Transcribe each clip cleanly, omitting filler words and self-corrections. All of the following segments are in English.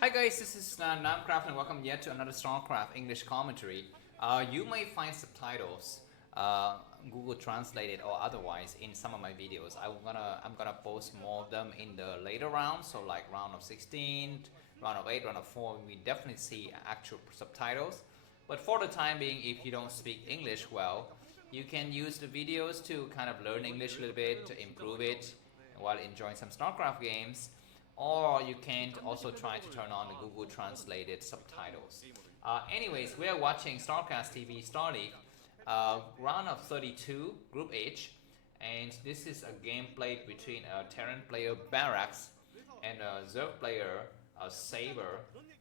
Hi guys, this is Namcraft and welcome yet to another Starcraft English commentary. You may find subtitles, Google translated or otherwise, in some of my videos. I'm gonna post more of them in the later rounds, so like round of 16, round of 8, round of 4. We definitely see actual subtitles. But for the time being, if you don't speak English well, you can use the videos to kind of learn English a little bit, to improve it while enjoying some Starcraft games. Or you can also try to turn on the Google translated subtitles. Anyways, we are watching StarcastTV Starleague, round of 32, Group H, and this is a game played between a Terran player Barracks and a Zerg player Saber.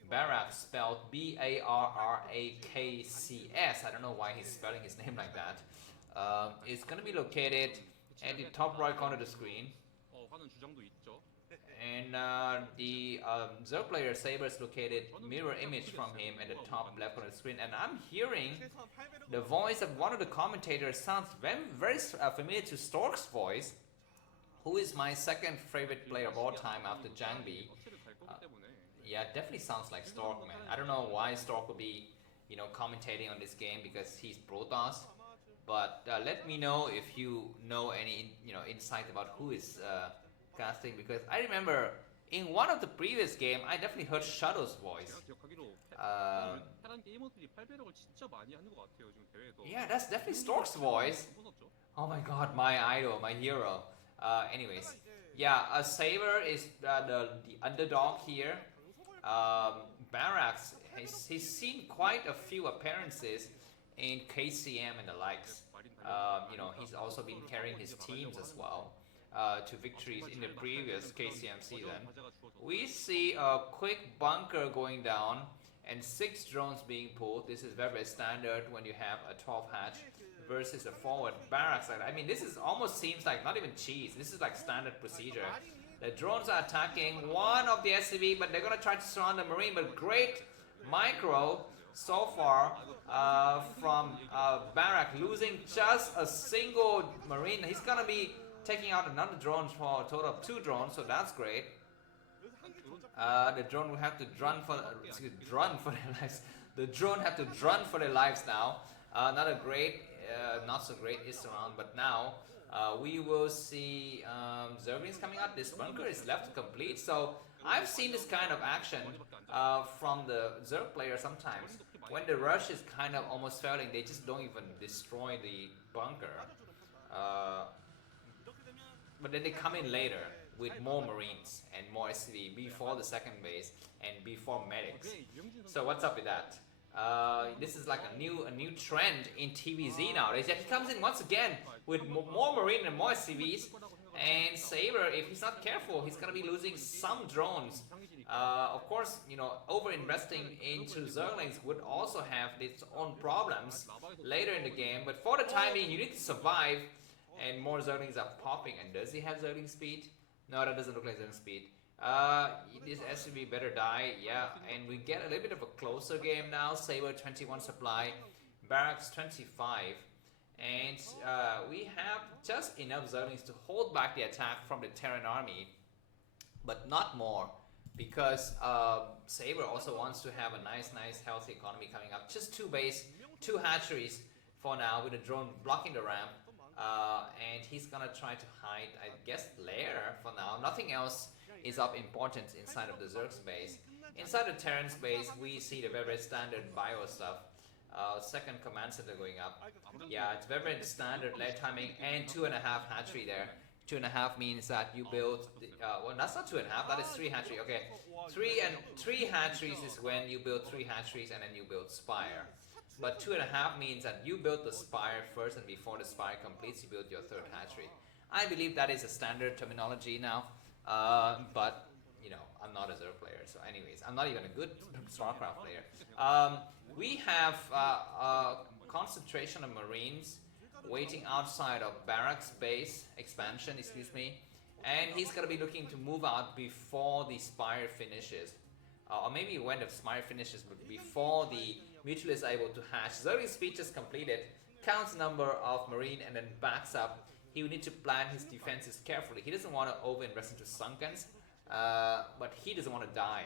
Barracks spelled B-A-R-R-A-K-C-S. I don't know why he's spelling his name like that. It's going to be located at the top right corner of the screen. And the Zerg player Saber is located mirror image from him at the top left corner of the screen. And I'm hearing the voice of one of the commentators sounds very familiar to Stork's voice, who is my second favorite player of all time after Jangbi. Yeah, definitely sounds like Stork, man. I don't know why Stork would be, commentating on this game because he's Protoss. But let me know if you know any, insight about who is casting, because I remember in one of the previous game I definitely heard Shadow's voice. Yeah, that's definitely Stork's voice. Oh my god, my idol, my hero. Anyways, yeah, Saber is the underdog here. Barracks, he's seen quite a few appearances in KCM and the likes. He's also been carrying his teams as well to victories in the previous KCM season. We see a quick bunker going down and 6 drones being pulled. This is very standard when you have a 12 hatch versus a forward Barracks. I mean, this is almost seems like not even cheese. This is like standard procedure. The drones are attacking one of the SCV, but they're gonna try to surround the Marine. But great micro so far from Barrack, losing just a single Marine. He's gonna be taking out another drone for a total of 2 drones, so that's great. The drone will have to run for their lives. The drone have to run for their lives now. Not a great, not so great is around, but now we will see Zerglings coming out. This bunker is left to complete, so I've seen this kind of action from the Zerg player sometimes. When the rush is kind of almost failing, they just don't even destroy the bunker. But then they come in later with more Marines and more SCV before the second base and before medics. So what's up with that? This is like a new trend in TvZ nowadays. Yeah, he comes in once again with more Marine and more SCVs. And Saber, if he's not careful, he's gonna be losing some drones. Of course, over investing into Zerglings would also have its own problems later in the game. But for the time being, you need to survive. And more Zerglings are popping. And does he have Zergling speed? No, that doesn't look like Zergling speed. This SCV better die. Yeah, and we get a little bit of a closer game now. Saber 21 supply, Barracks 25. And we have just enough Zerglings to hold back the attack from the Terran army. But not more. Because Saber also wants to have a nice healthy economy coming up. Just 2 base, 2 hatcheries for now with the drone blocking the ramp. And he's gonna try to hide, I guess, lair for now. Nothing else is of importance inside of the Zerg's base. Inside the Terran's base, we see the very standard bio stuff. Second command center going up. Yeah, it's very standard lair timing and 2.5 hatchery there. 2.5 means that you build, well, that's not 2.5, that is 3 hatchery. Okay, 3 hatcheries is when you build 3 hatcheries and then you build spire. But 2.5 means that you build the spire first, and before the spire completes, you build your 3rd hatchery. I believe that is a standard terminology now. But I'm not a Zerg player, so anyways, I'm not even a good Starcraft player. We have a concentration of Marines waiting outside of Barracks base expansion, and he's gonna be looking to move out before the spire finishes. Or maybe when the spire finishes, but before the mutual is able to hatch. Zergling's speech is completed, counts number of Marine, and then backs up. He will need to plan his defenses carefully. He doesn't want to over-invest into Sunkens. but he doesn't want to die.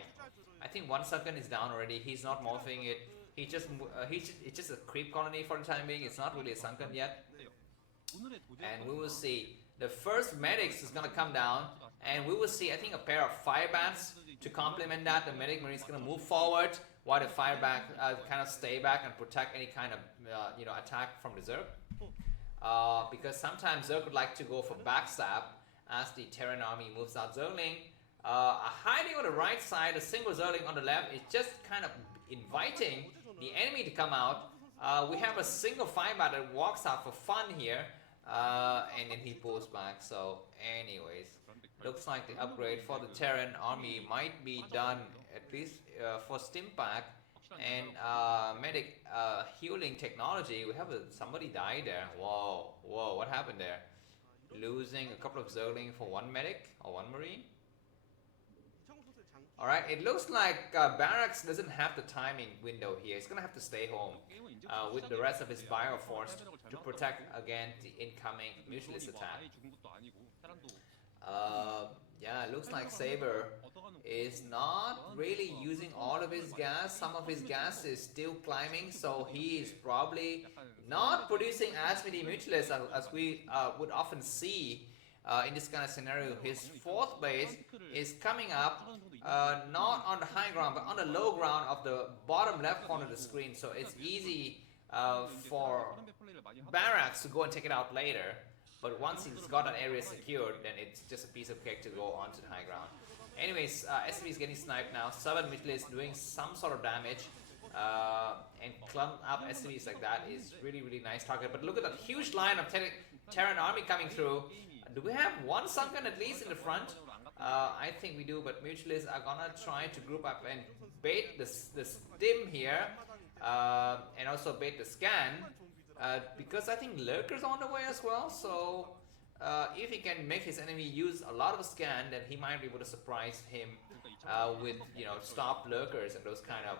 I think one sunken is down already. He's not morphing it. It's just a creep colony for the time being. It's not really a sunken yet. And we will see. The first medics is gonna come down, and we will see, I think, a pair of fire bats to complement that. The medic marine is gonna move forward, while the fire bat kind of stay back and protect any kind of attack from the Zerg. Because sometimes Zerg would like to go for backstab as the Terran army moves out Zergling. Hiding on the right side, a single Zergling on the left is just kind of inviting the enemy to come out. We have a single firebat that walks out for fun here, and then he pulls back. So anyways, looks like the upgrade for the Terran army might be done, at least for Stimpack and medic healing technology. We have somebody died there. Whoa, what happened there? Losing a couple of Zergling for one medic or one marine. Alright, it looks like Barracks doesn't have the timing window here. He's gonna have to stay home with the rest of his Bioforce to protect against the incoming Mutualist attack. Yeah, it looks like Saber is not really using all of his gas. Some of his gas is still climbing, so he is probably not producing as many Mutualists as we would often see in this kind of scenario. His fourth base is coming up, not on the high ground, but on the low ground of the bottom left corner of the screen. So it's easy for Barracks to go and take it out later. But once he's got that area secured, then it's just a piece of cake to go onto the high ground. Anyways, SCV is getting sniped now. 7 Mutualists doing some sort of damage. And clump up SCVs like that is really nice target. But look at that huge line of Terran army coming through. Do we have one sunken at least in the front? I think we do, but Mutualists are gonna try to group up and bait the stim here, and also bait the scan, because I think Lurker's on the way as well. So if he can make his enemy use a lot of scan, then he might be able to surprise him with stop Lurkers and those kind of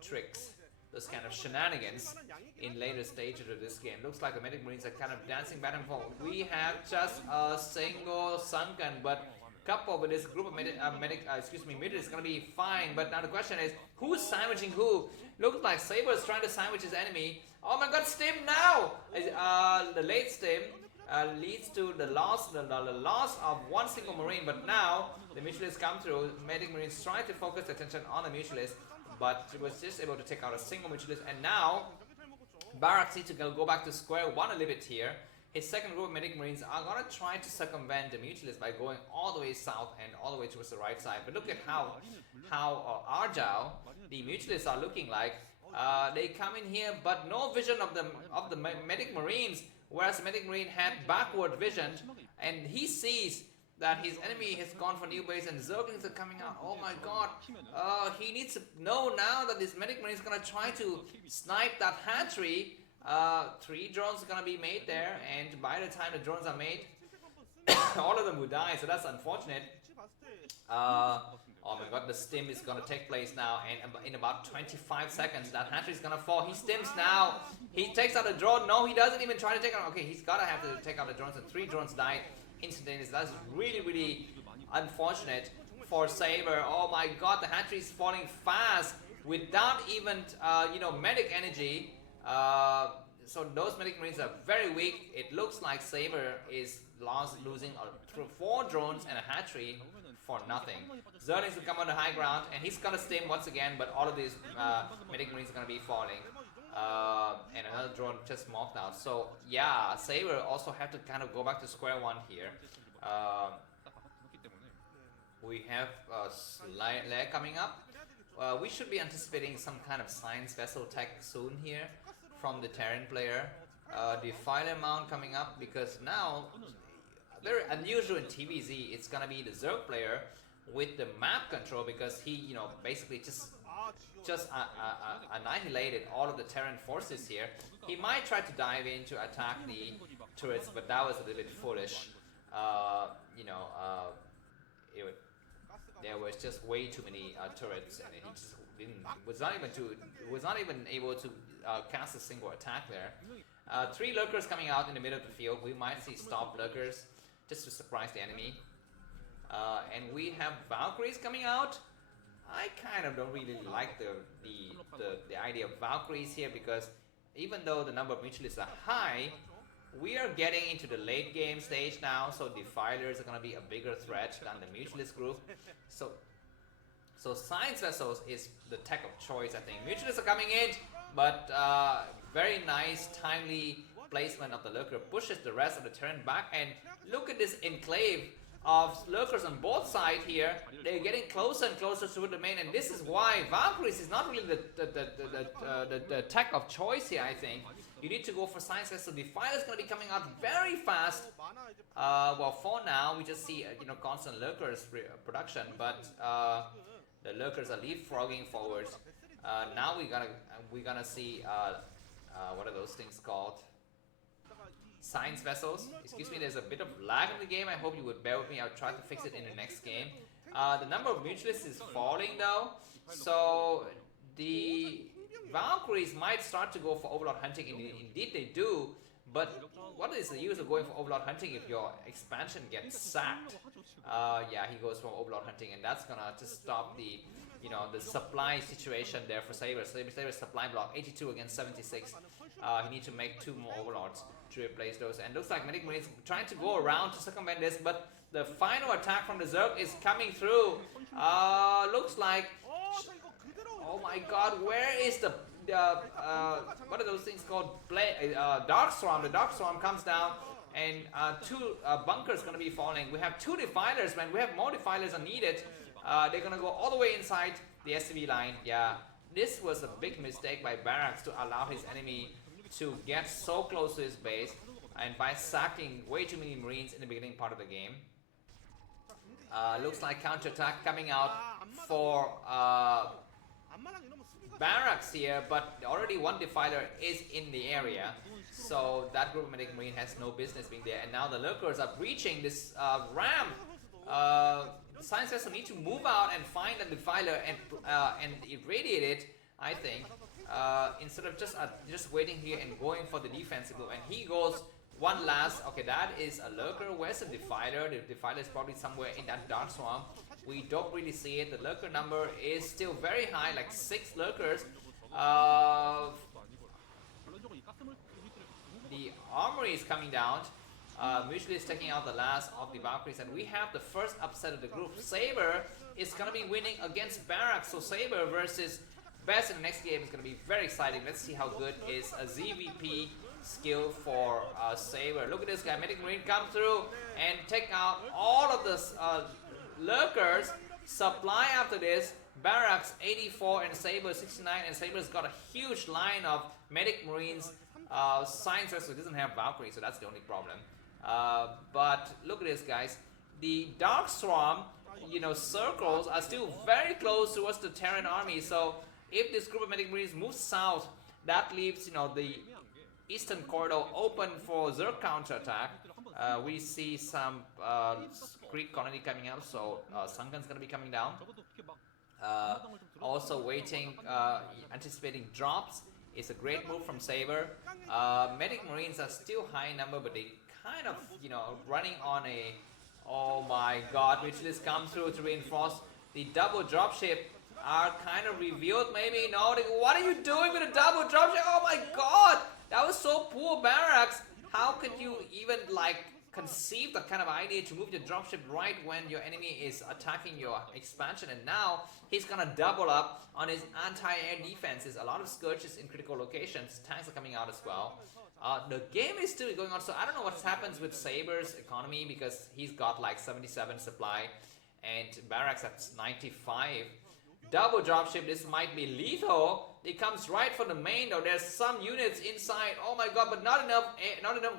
tricks, those kind of shenanigans in later stages of this game. Looks like the Medic Marines are kind of dancing back and forth. We have just a single sunken, but coupled with this group of Mutualists is gonna be fine. But now the question is, who's sandwiching who? Looks like Saber is trying to sandwich his enemy. Oh my god, stim now! The late stim leads to the loss of one single Marine, but now the Mutualists come through. Medic Marines try to focus attention on the Mutualist, but he was just able to take out a single Mutualist, and now Barracks needs to go back to square one a little bit here. His second group of Medic Marines are gonna try to circumvent the Mutualist by going all the way south and all the way towards the right side. But look at how agile the Mutualists are looking like. They come in here, but no vision of the Medic Marines, whereas the Medic Marine had backward vision, and he sees that his enemy has gone for new base and Zerglings are coming out. Oh my god. He needs to know now that this Medic Marine is gonna try to snipe that hatchery. 3 drones are gonna be made there, and by the time the drones are made, all of them will die, so that's unfortunate. Oh my god, the stim is gonna take place now, and in about 25 seconds, that hatchery is gonna fall. He stims now. He takes out a drone. No, he doesn't even try to take out. Okay, he's gotta have to take out the drones, and 3 drones died instantaneously. That's really unfortunate for Saber. Oh my god, the hatchery is falling fast without even medic energy. So those Medic Marines are very weak. It looks like Saber is losing 4 drones and a hatchery for nothing. Zerlings will come on the high ground, and he's gonna stim once again, but all of these Medic Marines are gonna be falling. And another drone just morphed out. So yeah, Saber also have to kind of go back to square one here. We have Slayer coming up. We should be anticipating some kind of science vessel tech soon here from the Terran player. Defiler mount coming up, because now, very unusual in TvZ, it's gonna be the Zerg player with the map control, because he, basically just annihilated all of the Terran forces here. He might try to dive in to attack the turrets, but that was a little bit foolish. There was just way too many turrets, and he just was not even able to cast a single attack there. 3 Lurkers coming out in the middle of the field. We might see stop Lurkers just to surprise the enemy. And we have Valkyries coming out. I kind of don't really like the idea of Valkyries here, because even though the number of mutualists are high, we are getting into the late game stage now, so Defilers are going to be a bigger threat than the mutualist group. So Science Vessels is the tech of choice, I think. Mutualists are coming in, but very nice, timely placement of the Lurker pushes the rest of the turn back. And look at this enclave of Lurkers on both sides here. They're getting closer and closer to the main, and this is why Valkyries is not really the tech of choice here, I think. You need to go for Science Vessel. Defiler is going to be coming out very fast. Well, for now, we just see constant Lurkers production, but the Lurkers are leapfrogging forwards. Now we're gonna see what are those things called? Science Vessels. Excuse me, there's a bit of lag in the game. I hope you would bear with me. I'll try to fix it in the next game. The number of mutualists is falling though, so the Valkyries might start to go for Overlord hunting. Indeed they do, but what is the use of going for Overlord hunting if your expansion gets sacked? Yeah, he goes for Overlord hunting, and that's gonna just stop the the supply situation there for Saber. Saber's supply block 82 against 76. He needs to make 2 more Overlords to replace those, and looks like Medic Marines trying to go around to circumvent this, but the final attack from the Zerg is coming through. Looks like, oh my god, where is the what are those things called? Dark Swarm. The Dark Swarm comes down, and 2 bunkers gonna be falling. We have 2 Defilers, man. We have more Defilers are needed. They're gonna go all the way inside the SCV line. Yeah, this was a big mistake by Barracks to allow his enemy to get so close to his base, and by sacking way too many Marines in the beginning part of the game. Looks like counterattack coming out for Barracks here, but already 1 Defiler is in the area, so that group of Medic Marine has no business being there. And now the Lurkers are breaching this ramp. Science Vessel need to move out and find the Defiler and irradiate it, I think, instead of just waiting here and going for the defensive move. And he goes one last. Okay, that is a Lurker. Where's the Defiler? The Defiler is probably somewhere in that Dark Swarm. We don't really see it. The Lurker number is still very high, like 6 Lurkers. The Armory is coming down. Mutually is taking out the last of the Valkyries, and we have the first upset of the group. Saber is going to be winning against Barracks, so Saber versus Best in the next game is going to be very exciting. Let's see how good is a ZVP skill for Saber. Look at this guy, Medic Marine come through and take out all of the Lurkers. Supply after this, Barracks 84 and Saber 69, and Saber's got a huge line of Medic Marines. Science Vessel doesn't have Valkyrie, so that's the only problem. But look at this, guys. The Dark Swarm, circles are still very close towards the Terran army. So if this group of Medic Marines moves south, that leaves, the eastern corridor open for Zerg counterattack. We see some Greek colony coming up, so Sunken's gonna be coming down. Also waiting, anticipating drops. It's a great move from Saber. Medic Marines are still high in number, but they kind of, running on a... Oh my god, Mutualists come through to reinforce. The double dropship are kind of revealed, maybe. No, what are you doing with a double dropship? Oh my god! That was so poor, Barracks. How could you even, conceive that kind of idea to move your dropship right when your enemy is attacking your expansion? And now he's gonna double up on his anti-air defenses. A lot of Scourges in critical locations. Tanks are coming out as well. The game is still going on, so I don't know what happens with Saber's economy, because he's got 77 supply and Barracks at 95. Double dropship, this might be lethal. It comes right from the main though. There's some units inside. Oh my god, but not enough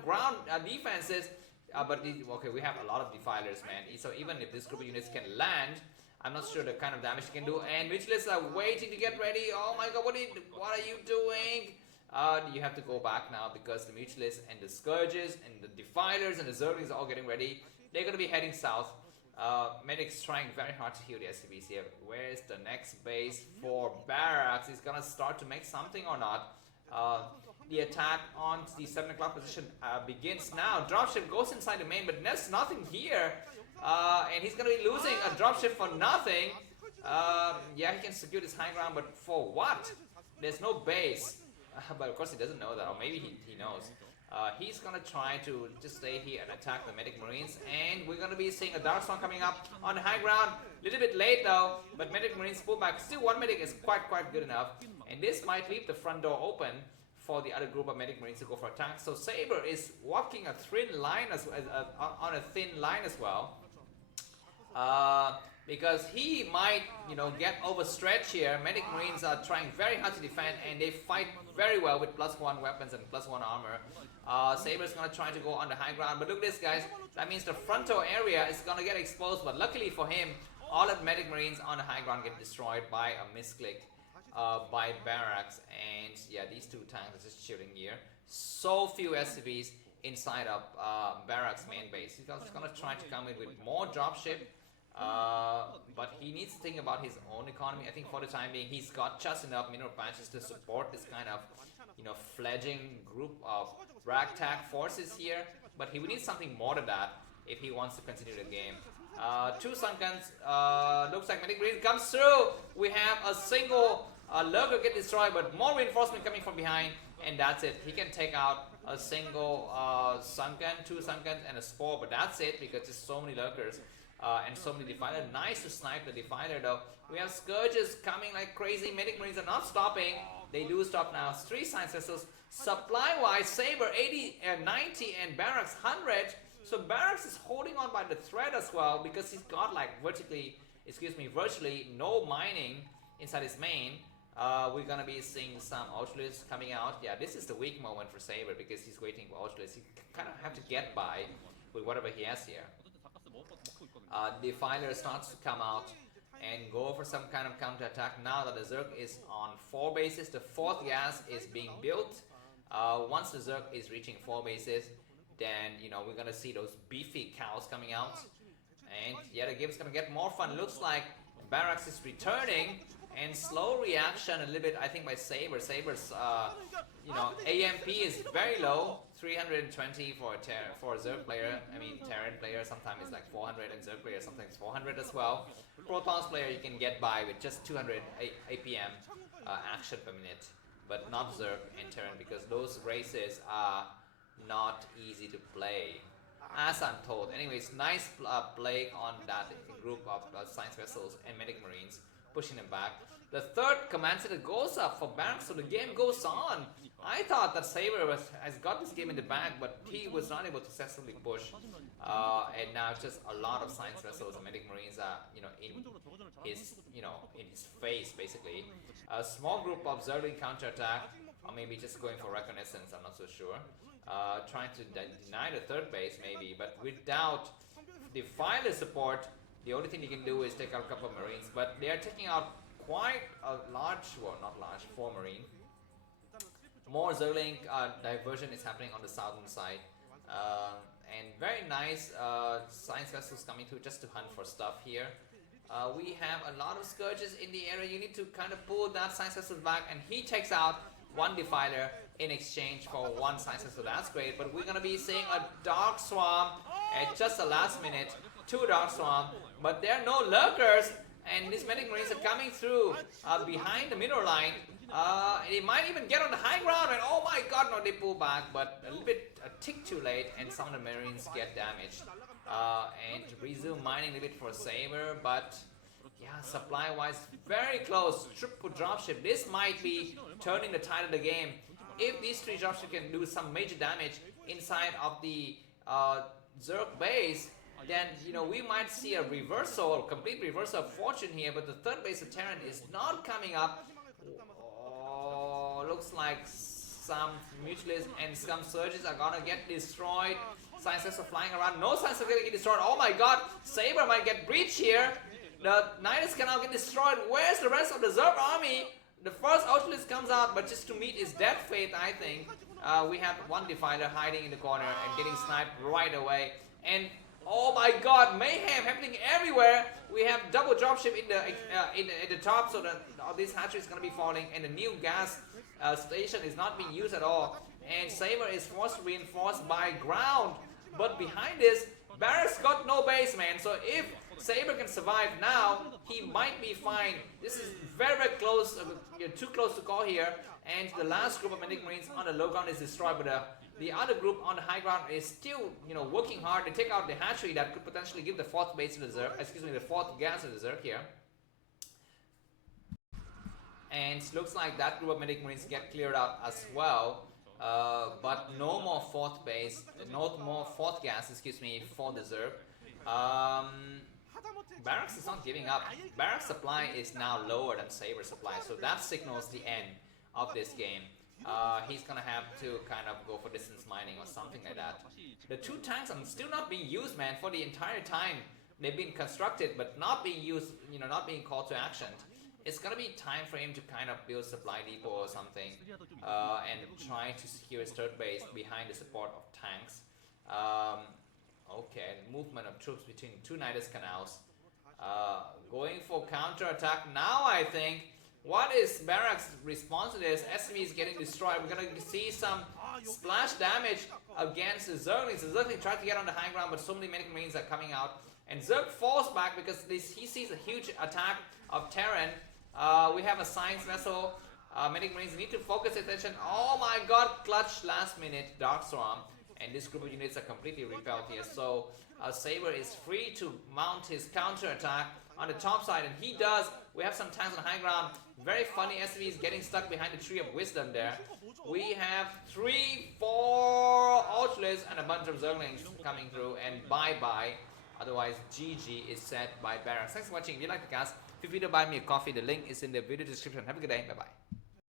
ground defenses. Okay, we have a lot of Defilers, man. So even if this group of units can land, I'm not sure the kind of damage they can do. And Mutualists are waiting to get ready. Oh my god, what are you doing? You have to go back now, because the Mutualists and the Scourges and the Defilers and the Zerglings are all getting ready. They're going to be heading south. Medic's trying very hard to heal the SCVs here. Where's the next base for Barracks? He's gonna start to make something or not. The attack on the 7 o'clock position begins now. Dropship goes inside the main, but there's nothing here. And he's gonna be losing a dropship for nothing. Yeah, he can secure this high ground, but for what? There's no base. But of course he doesn't know that, or maybe he knows. He's gonna try to just stay here and attack the Medic Marines, and we're gonna be seeing a Dark Swan coming up on the high ground. A little bit late though, but Medic Marines pull back. Still, one Medic is quite good enough, and this might leave the front door open for the other group of Medic Marines to go for attack. So Saber is walking a thin line on a thin line as well. Because he might, get overstretched here. Medic Marines are trying very hard to defend, and they fight very well with +1 weapons and +1 armor. Saber's gonna try to go on the high ground, but look at this, guys. That means the frontal area is gonna get exposed, but luckily for him, all of the Medic Marines on the high ground get destroyed by a misclick by Barracks. And yeah, these two tanks are just chilling here. So few SCVs inside of Barracks main base. He's gonna try to come in with more dropship. But he needs to think about his own economy. I think for the time being, he's got just enough mineral patches to support this kind of, fledgling group of ragtag forces here. But he would need something more than that if he wants to continue the game. Two Sunkens, looks like Medic Marine comes through. We have a single lurker get destroyed, but more reinforcement coming from behind, and that's it. He can take out a single Sunken, two Sunkens, and a Spore, but that's it because there's so many lurkers. And so many Defiler. Nice to snipe the Defiler though. We have Scourges coming like crazy. Medic Marines are not stopping. They do stop now. 3 Science Vessels. Supply wise, Saber 80 and 90 and Barracks 100. So Barracks is holding on by the thread as well because he's got like virtually no mining inside his main. We're gonna be seeing some Ultras coming out. Yeah, this is the weak moment for Saber because he's waiting for Ultras. He kind of have to get by with whatever he has here. Defiler starts to come out and go for some kind of counter attack. Now that the Zerg is on 4 bases, the 4th gas is being built. Once the Zerg is reaching 4 bases, then we're gonna see those beefy cows coming out, and yeah, the game's gonna get more fun. Looks like Barracks is returning, and slow reaction a little bit, I think, by Saber. Saber's AMP is very low. 320 for a Zerg player. I mean, Terran player sometimes it's like 400, and Zerg player sometimes 400 as well. Protons player you can get by with just 200 APM action per minute, but not Zerg and Terran because those races are not easy to play, as I'm told. Anyways, nice play on that group of Science Vessels and Medic Marines, pushing them back. The 3rd command center goes up for Barracks, so the game goes on. I thought that Saber has got this game in the bag, but he was not able to successfully push. And now it's just a lot of Science Vessels and Medic Marines are, in his face, basically. A small group of Zergling counterattack, or maybe just going for reconnaissance, I'm not so sure. Trying to deny the 3rd base, maybe, but without Defiler support, the only thing they can do is take out a couple of Marines, but they are taking out quite a large, well, not large, 4 Marine. More Zergling diversion is happening on the southern side. And very nice Science Vessels coming through just to hunt for stuff here. We have a lot of Scourges in the area. You need to kind of pull that Science Vessel back, and he takes out 1 Defiler in exchange for 1 Science Vessel. That's great, but we're going to be seeing a Dark Swarm at just the last minute. 2 Dark Swarm, but there are no lurkers, and these Medic Marines are coming through behind the middle line. They might even get on the high ground, and oh my god, no, they pull back, but a tick too late, and some of the Marines get damaged. And resume mining a little bit for Saber, but yeah, supply-wise, very close. Triple dropship. This might be turning the tide of the game. If these 3 dropships can do some major damage inside of the Zerg base, then we might see a reversal, complete reversal of fortune here. But the 3rd base of Terran is not coming up. Oh, looks like some Mutualists and some Surges are gonna get destroyed. Science Vessel flying around. No Science Vessel get destroyed. Oh my god, Saber might get breached here. The Nidus Canal get destroyed. Where's the rest of the Zerg army? The first Ultralist comes out, but just to meet his death fate, I think. We have 1 Defiler hiding in the corner and getting sniped right away. And oh my god, mayhem happening everywhere. We have double dropship in the top, so that this hatchery is going to be falling, and the new gas station is not being used at all. And Saber is forced to reinforce by ground. But behind this, Barracks got no base, man. So if Saber can survive now, he might be fine. This is very, very close. You're too close to call here. And the last group of Medic Marines on the low ground is destroyed, but the other group on the high ground is still, working hard. They take out the hatchery that could potentially give the fourth base to the Zerg. Excuse me, the fourth gas to the Zerg here. And looks like that group of Medic Marines get cleared out as well. But no more fourth base, no more fourth gas, excuse me, for the Zerg. Barracks is not giving up. Barracks supply is now lower than Saber supply, so that signals the end of this game. He's gonna have to kind of go for distance mining or something like that. The two tanks are still not being used, man, for the entire time. They've been constructed, but not being used, not being called to action. It's gonna be time for him to kind of build supply depot or something, and try to secure his third base behind the support of tanks. Okay, movement of troops between two Nidus canals. Going for counter attack now, I think. What is Barracks' response to this? SME is getting destroyed. We're gonna see some splash damage against the Zerglings. The Zerglings tried to get on the high ground, but so many Medic Marines are coming out. And Zerg falls back because he sees a huge attack of Terran. We have a science vessel. Medic Marines need to focus attention. Oh my god, clutch last minute Darkstorm. And this group of units are completely repelled here. So Saber is free to mount his counter attack on the top side. And he does. We have some tanks on high ground. Very funny SME is getting stuck behind the Tree of Wisdom there. We have 3, 4 Ultras and a bunch of Zerglings coming through. And bye-bye. Otherwise, GG is set by Barracks. Thanks for watching. If you like the cast, feel free to buy me a coffee. The link is in the video description. Have a good day. Bye-bye.